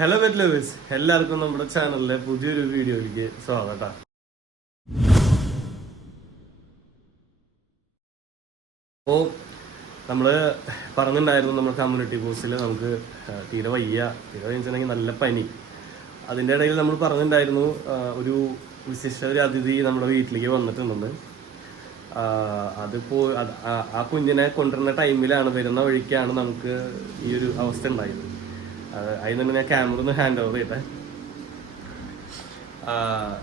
Hello wet lovers എല്ലാവർക്കും നമ്മുടെ ചാനലിലെ പുതിയൊരു വീഡിയോയിലേക്ക് സ്വാഗതം. അപ്പോൾ നമ്മൾ പറഞ്ഞിട്ടുണ്ടായിരുന്നു നമ്മുടെ കമ്മ്യൂണിറ്റി പോസ്റ്റിൽ നമുക്ക് തീരെ വയ്യ. തീരെ വെച്ചിട്ടുണ്ടെങ്കിൽ നല്ല പനി. അതിന്റെ ഇടയിൽ നമ്മൾ പറഞ്ഞിട്ടുണ്ടായിരുന്നു ഒരു വിശിഷ്ട ഒരു അതിഥി നമ്മുടെ വീട്ടിലേക്ക് വന്നിട്ടുണ്ടെന്ന്. ആ, അതിപ്പോ അത് ആ- ആ കുഞ്ഞിനെ കൊണ്ടുവരുന്ന ടൈമിലാണ് വരുന്ന വഴിക്കാണ് നമുക്ക് ഈ ഒരു അവസ്ഥ ഉണ്ടായത്. അത് അതിന് ഞാൻ ക്യാമറ ഒന്ന് ഹാൻഡ് ഓവർ ചെയ്തേ.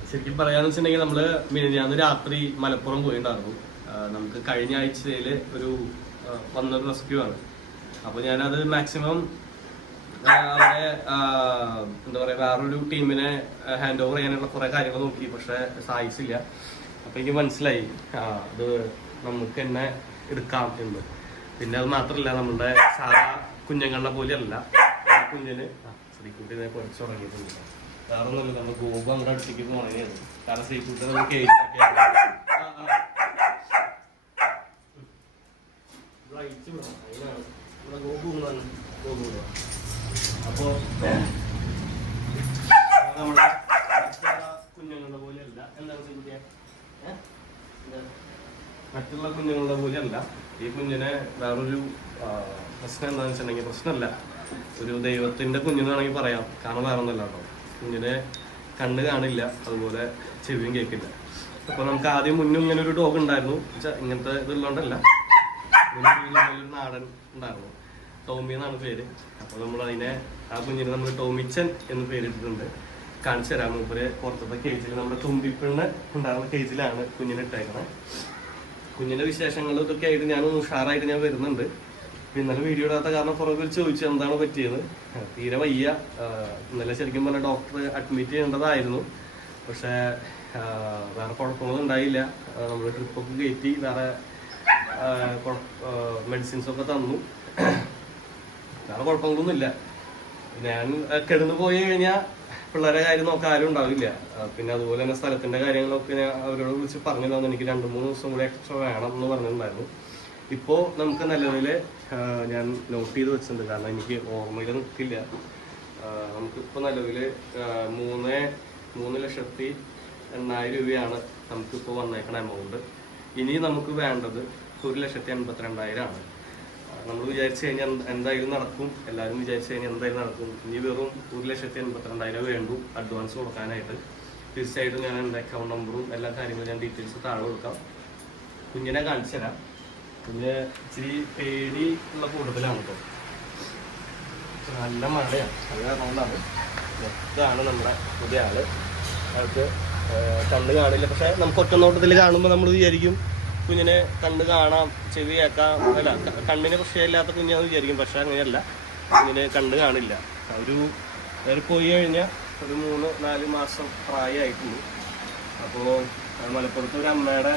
ശരിക്കും പറയാന്ന് വെച്ചിട്ടുണ്ടെങ്കിൽ നമ്മൾ മിനിഞ്ഞാന്ന് രാത്രി മലപ്പുറം പോയിണ്ടായിരുന്നു. നമുക്ക് കഴിഞ്ഞ ആഴ്ചയിൽ ഒരു വന്നൊരു റെസ്ക്യൂ ആണ്. അപ്പൊ ഞാനത് മാക്സിമം അവിടെ എന്താ പറയാ വേറൊരു ടീമിനെ ഹാൻഡ് ഓവർ ചെയ്യാനുള്ള കുറെ കാര്യങ്ങൾ നോക്കി പക്ഷെ സാധിച്ചില്ല. അപ്പൊ എനിക്ക് മനസ്സിലായി അത് നമുക്ക് തന്നെ എടുക്കാം എന്ന്. പിന്നെ അത് മാത്രല്ല നമ്മുടെ സാധാ കുഞ്ഞുങ്ങളുടെ പോലെയല്ല. കുഞ്ഞിന്. ശ്രീക്കുട്ടിനെ പഠിച്ചു കുറച്ച് ഉറങ്ങിയിട്ടുണ്ട്. വേറെ ഒന്നുമില്ല നമ്മൾ ഗോപ അങ്ങോട്ട് അടുത്തേക്ക് പോകണേന്ന് കാരണം ശ്രീക്കുട്ടിനെ നമ്മൾ കേക്കൊക്കെ അപ്പോ നമ്മുടെ കുഞ്ഞുങ്ങളുടെ പോലെയല്ല. എന്താണ് ശ്രീക്കുട്ടിയെ? മറ്റുള്ള കുഞ്ഞുങ്ങളുടെ പോലെയല്ല. ഈ കുഞ്ഞിനെ വേറൊരു പ്രശ്നം എന്താണെന്ന് വെച്ചിട്ടുണ്ടെങ്കിൽ പ്രശ്നമല്ല. ഒരു കുഞ്ഞെന്ന് വേണമെങ്കിൽ പറയാം. കാരണം വേറെ ഒന്നല്ല കേട്ടോ. കുഞ്ഞിനെ കണ്ണ് കാണില്ല അതുപോലെ ചെവിയും കേൾക്കില്ല. അപ്പോൾ നമുക്ക് ആദ്യം മുന്നും ഇങ്ങനെ ഒരു ഡോഗ് ഉണ്ടായിരുന്നു. ഇങ്ങനത്തെ ഇതുള്ളതുകൊണ്ടല്ല. നാടൻ ഉണ്ടായിരുന്നു. ടോമി എന്നാണ് പേര്. അപ്പോൾ നമ്മൾ അതിനെ ആ കുഞ്ഞിന് നമ്മൾ ടോമിച്ചൻ എന്ന് പേരിട്ടിട്ടുണ്ട്. കാണിച്ചു തരാം. മൂപ്പര് പുറത്തത്തെ കേജിൽ നമ്മുടെ തുമ്പിപ്പിണ്ണ് ഉണ്ടാകുന്ന കേജിലാണ് കുഞ്ഞിനെ ഇട്ടേക്കണേ. കുഞ്ഞിന്റെ വിശേഷങ്ങളും ഇതൊക്കെ ആയിട്ട് ഞാൻ ഉഷാറായിട്ട് ഞാൻ വരുന്നുണ്ട്. ഇന്നലെ വീഡിയോ ഇടാത്ത കാരണം കുറെ പേര് ചോദിച്ചു എന്താണ് പറ്റിയത്. തീരെ വയ്യ. ഇന്നലെ ശരിക്കും പറഞ്ഞ ഡോക്ടർ അഡ്മിറ്റ് ചെയ്യേണ്ടതായിരുന്നു. പക്ഷെ വേറെ കുഴപ്പങ്ങളൊന്നും ഉണ്ടായില്ല. നമ്മൾ ട്രിപ്പൊക്കെ കയറ്റി വേറെ മെഡിസിൻസ് ഒക്കെ തന്നു. വേറെ കുഴപ്പങ്ങളൊന്നുമില്ല. ഞാൻ കിടന്നു പോയി കഴിഞ്ഞാൽ പിള്ളേരെ കാര്യം നോക്കാൻ ആരും ഉണ്ടാവില്ല. പിന്നെ അതുപോലെ തന്നെ സ്ഥലത്തിന്റെ കാര്യങ്ങളൊക്കെ ഞാൻ അവരോട് വിളിച്ച് പറഞ്ഞു തന്നെ എനിക്ക് രണ്ട് മൂന്ന് ദിവസം കൂടി എക്സ്ട്രാ വേണം എന്ന് പറഞ്ഞിട്ടുണ്ടായിരുന്നു. ഇപ്പോ നമുക്ക് നിലവിൽ ഞാൻ നോട്ട് ചെയ്ത് വെച്ചിട്ടുണ്ട്. കാരണം എനിക്ക് ഓർമ്മയിൽ നിൽക്കില്ല. നമുക്കിപ്പോൾ നിലവിൽ മൂന്ന് മൂന്ന് ലക്ഷത്തി എണ്ണായിരം രൂപയാണ് നമുക്കിപ്പോൾ വന്നേക്കണ എമൗണ്ട് ഇനി നമുക്ക് വേണ്ടത് ഒരു ലക്ഷത്തി എൺപത്തിരണ്ടായിരമാണ്. നമ്മൾ വിചാരിച്ചു കഴിഞ്ഞാൽ എന്തായാലും നടക്കും. എല്ലാവരും വിചാരിച്ചു കഴിഞ്ഞാൽ എന്തായാലും നടക്കും. ഇനി വെറും ഒരു ലക്ഷത്തി എൺപത്തിരണ്ടായിരം വേണ്ടു അഡ്വാൻസ് കൊടുക്കാനായിട്ട്. തീർച്ചയായിട്ടും ഞാൻ എന്റെ അക്കൗണ്ട് നമ്പറും എല്ലാ കാര്യങ്ങളും ഞാൻ ഡീറ്റെയിൽസ് താഴെ കൊടുക്കാം. കുഞ്ഞിനെ കാണിച്ചു തരാം. കുഞ്ഞ് ഇച്ചിരി പേടി ഉള്ള കൂടുതലാണ് കേട്ടോ നല്ല മഴയാണ്. നല്ല കാരണമാണ് ഇതാണ് നമ്മുടെ പുതിയ ആൾ. അവർക്ക് കണ്ണ് കാണില്ല. പക്ഷെ നമുക്ക് ഒറ്റ നോട്ടത്തിൽ കാണുമ്പോൾ നമ്മൾ വിചാരിക്കും കുഞ്ഞിനെ കണ്ണ് കാണാം ചെവി കേൾക്കാം. അല്ല കണ്ണിന് പ്രശ്നമില്ലാത്ത കുഞ്ഞാന്ന് വിചാരിക്കും. പക്ഷെ അങ്ങനെയല്ല. കുഞ്ഞിന് കണ്ണ് കാണില്ല. ഒരു അവർ പോയി കഴിഞ്ഞാൽ ഒരു മൂന്ന് നാല് മാസം പ്രായമായിട്ടുണ്ട് അപ്പോൾ മലപ്പുറത്ത് ഒരു അമ്മയുടെ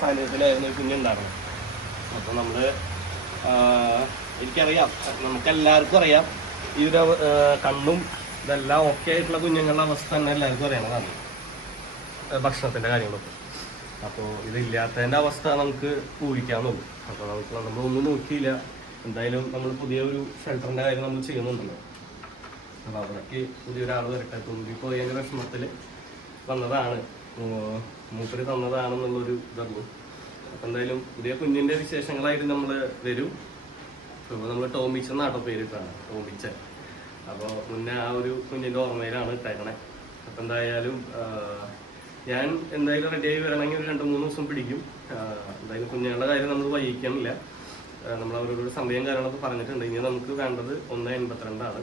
സാന്നിധ്യത്തിലായിരുന്നു കുഞ്ഞുണ്ടായിരുന്നത്. അപ്പോൾ നമ്മൾ എനിക്കറിയാം. നമുക്കെല്ലാവർക്കും അറിയാം. ഈ ഒരു കണ്ണും ഇതെല്ലാം ഓക്കെ ആയിട്ടുള്ള കുഞ്ഞുങ്ങളുടെ അവസ്ഥ തന്നെ എല്ലാവർക്കും അറിയണതാണ് ഭക്ഷണത്തിന്റെ കാര്യങ്ങളൊക്കെ. അപ്പോൾ ഇതില്ലാത്തതിന്റെ അവസ്ഥ നമുക്ക് ഊഹിക്കാന്നുള്ളൂ അപ്പോൾ നമുക്ക് നമ്മളൊന്നും നോക്കിയില്ല. എന്തായാലും നമ്മൾ പുതിയ ഒരു ഷെൽട്ടറിന്റെ കാര്യം നമ്മൾ ചെയ്യുന്നുണ്ടല്ലോ. അപ്പോൾ അവിടേക്ക് പുതിയൊരാൾ വരട്ടെ. തുമ്പി പോയതിന്റെ വിഷമത്തിൽ വന്നതാണ്. മൂപ്പര് തന്നതാണെന്നുള്ളൊരു ഇതുള്ളൂ. എന്തായാലും പുതിയ കുഞ്ഞിന്റെ വിശേഷങ്ങളായിട്ട് നമ്മൾ വരും. ഇപ്പോൾ നമ്മൾ ടോമിച്ചൻ നാട്ടോ പേരിട്ടാണ് ടോമിച്ചൻ അപ്പോൾ മുന്നേ ആ ഒരു കുഞ്ഞിന്റെ ഓർമ്മയിലാണ് ഇട്ടേക്കണേ. അപ്പൊ എന്തായാലും ഞാൻ എന്തായാലും റെഡിയായി വരണമെങ്കിൽ ഒരു രണ്ട് മൂന്ന് ദിവസം പിടിക്കും. എന്തായാലും കുഞ്ഞുങ്ങളുടെ കാര്യം നമ്മൾ വൈകിക്കണില്ല. നമ്മൾ അവരോട് സമയം കാര്യങ്ങളൊക്കെ പറഞ്ഞിട്ടുണ്ട്. ഇനി നമുക്ക് വേണ്ടത് ഒന്ന് എൺപത്തിരണ്ടാണ്.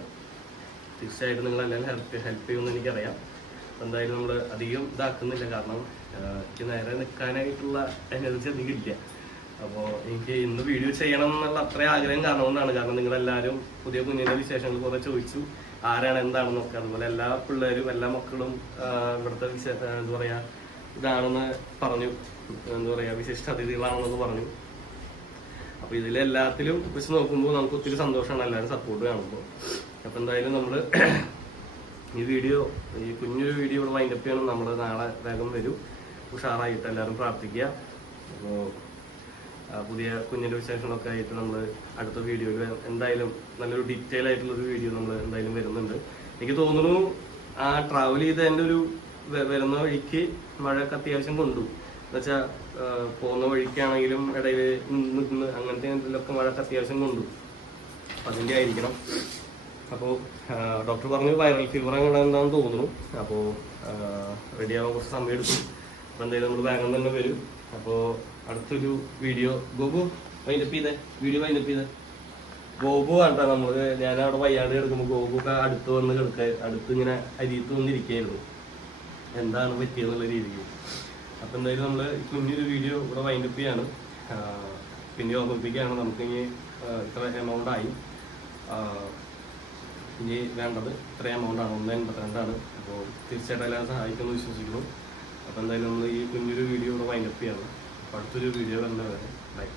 തീർച്ചയായിട്ടും നിങ്ങൾ എല്ലാവരും ഹെൽപ്പ് ഹെൽപ്പ് ചെയ്യുമെന്ന് എനിക്കറിയാം. എന്തായാലും നമ്മൾ അധികം ഇതാക്കുന്നില്ല. കാരണം എനിക്ക് നേരെ നിൽക്കാനായിട്ടുള്ള എനർജി അധികം ഇല്ല. അപ്പോൾ എനിക്ക് ഇന്ന് വീഡിയോ ചെയ്യണം എന്നുള്ള അത്ര ആഗ്രഹം കാരണം കൊണ്ടാണ് കാരണം നിങ്ങളെല്ലാവരും പുതിയ കുഞ്ഞിന്റെ വിശേഷങ്ങൾ കുറെ ചോദിച്ചു. ആരാണ് എന്താണെന്നൊക്കെ. അതുപോലെ എല്ലാ പിള്ളേരും എല്ലാ മക്കളും ഇവിടുത്തെ വിശേ ആഹ് എന്താ പറയാ ഇതാണെന്ന് പറഞ്ഞു. എന്താ പറയാ വിശിഷ്ട അതിഥികളാണെന്ന് പറഞ്ഞു. അപ്പൊ ഇതിലെല്ലാത്തിലും വെച്ച് നോക്കുമ്പോൾ നമുക്ക് ഒത്തിരി സന്തോഷമാണ് എല്ലാവരും സപ്പോർട്ട് കാണുമ്പോൾ അപ്പോൾ എന്തായാലും നമ്മൾ ഈ വീഡിയോ ഈ കുഞ്ഞൊരു ചെയ്യണം നമ്മൾ നാളെ വേഗം വരും. ഉഷാറായിട്ട് എല്ലാവരും പ്രാർത്ഥിക്കുക. അപ്പോൾ പുതിയ കുഞ്ഞിന്റെ വിശേഷങ്ങളൊക്കെ ആയിട്ട് നമ്മൾ അടുത്ത വീഡിയോയിൽ എന്തായാലും നല്ലൊരു ഡീറ്റെയിൽ ആയിട്ടുള്ളൊരു വീഡിയോ നമ്മൾ എന്തായാലും വരുന്നുണ്ട്. എനിക്ക് തോന്നുന്നു ആ ട്രാവൽ ചെയ്തതിന്റെ ഒരു വ- വരുന്ന വഴിക്ക് മഴയൊക്കെ അത്യാവശ്യം കൊണ്ടു. എന്നുവെച്ചാൽ പോകുന്ന വഴിക്കാണെങ്കിലും ഇടയിൽ നിന്ന് അങ്ങനത്തെ ഇതിലൊക്കെ മഴയൊക്കെ അത്യാവശ്യം കൊണ്ടു. അതിന്റെ ആയിരിക്കണം. അപ്പോൾ ഡോക്ടർ പറഞ്ഞു വൈറൽ ഫീവർ അങ്ങനെ എന്താണെന്ന് തോന്നുന്നു. അപ്പോൾ റെഡിയാവാൻ കുറച്ച് സമയം എടുക്കും. അപ്പോൾ എന്തായാലും നമ്മൾ വേഗം തന്നെ വരും. അപ്പോൾ അടുത്തൊരു വീഡിയോ ഗോപു വൈൻഡപ്പ് ചെയ്തേ. വീഡിയോ വൈൻഡപ്പ് ചെയ്തേ. ഗോപു വേണ്ട നമ്മൾ ഞാൻ അവിടെ വയ്യാണ്ട് കിടക്കുമ്പോൾ ഗോപു ഒക്കെ അടുത്ത് വന്ന് കിടക്ക. അടുത്ത് ഇങ്ങനെ അരിയത്ത് വന്നിരിക്കുകയായിരുന്നു എന്താണ് പറ്റിയെന്നുള്ള രീതിയിൽ അപ്പോൾ എന്തായാലും നമ്മൾ കുഞ്ഞൊരു വീഡിയോ ഇവിടെ വൈൻഡപ്പ് ചെയ്യാണ്. പിന്നെ ഓർമ്മിപ്പിക്കുകയാണ് നമുക്കിനി ഇത്ര എമൗണ്ട് ആയി. ഇനി വേണ്ടത് ഇത്ര എമൗണ്ട് ആണ്. ഒന്ന് എൺപത്തിരണ്ടാണ്. അപ്പോൾ തീർച്ചയായിട്ടും എല്ലാവരും സഹായിക്കുമെന്ന് വിശ്വസിക്കുന്നു. അപ്പോൾ എന്തായാലും നമ്മൾ ഈ കുഞ്ഞൊരു വീഡിയോ ഇവിടെ വൈൻഡപ്പ് ചെയ്യാണ്. അപ്പോൾ അടുത്തൊരു വീഡിയോ വരുന്നവരെ ബൈ